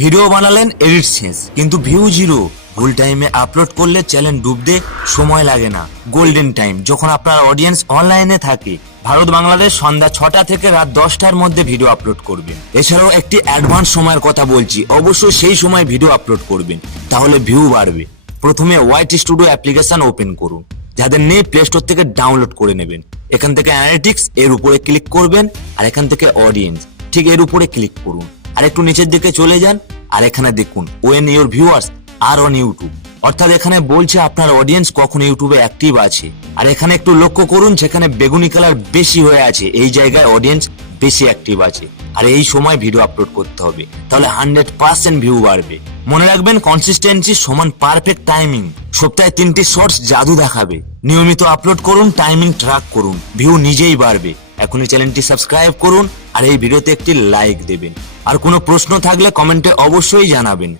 Video বানালেন, edit শেষ, কিন্তু ভিউ জিরো। ভুল টাইমে আপলোড করলে চ্যানেল ডুবতে সময় লাগে না। গোল্ডেন টাইম, যখন আপনার অডিয়েন্স অনলাইনে থাকে। ভারত বাংলাদেশ সন্ধ্যা 6টা থেকে রাত 10টার মধ্যে ভিডিও আপলোড করবেন। এছাড়াও একটি অ্যাডভান্স সময়ের কথা বলছি, অবশ্যই সেই সময় ভিডিও আপলোড করবেন, তাহলে ভিউ বাড়বে। প্রথমে ওয়াইট স্টুডিও অ্যাপ্লিকেশন ওপেন করুন, যাদের নেই প্লে স্টোর থেকে ডাউনলোড করে নেবেন। এখান থেকে অ্যানালিটিক্স এর উপরে ক্লিক করবেন, আর এখান থেকে অডিয়েন্স ঠিক এর উপরে ক্লিক করুন, আর একটু নিচের দিকে চলে যান, আর এখানে দেখুন when your viewers are on YouTube, অর্থাৎ এখানে বলছে আপনার অডিয়েন্স কখন ইউটিউবে অ্যাক্টিভ আছে। আর এখানে একটু লক্ষ্য করুন, যেখানে বেগুনি কালার বেশি হয়ে আছে এই জায়গায় অডিয়েন্স বেশি অ্যাক্টিভ আছে, আর এই সময় ভিডিও আপলোড করতে হবে, তাহলে 100% ভিউ বাড়বে। মনে রাখবেন, কনসিস্টেন্সি সমান পারফেক্ট টাইমিং। সপ্তাহে 3টি শর্টস জাদু দেখাবে। নিয়মিত আপলোড করুন, টাইমিং ট্র্যাক করুন, ভিউ নিজেই বাড়বে। এখনই চ্যানেলটি সাবস্ক্রাইব করুন, আর এই ভিডিওতে একটি লাইক দেবেন। আর কোনো প্রশ্ন থাকলে কমেন্টে অবশ্যই জানাবেন।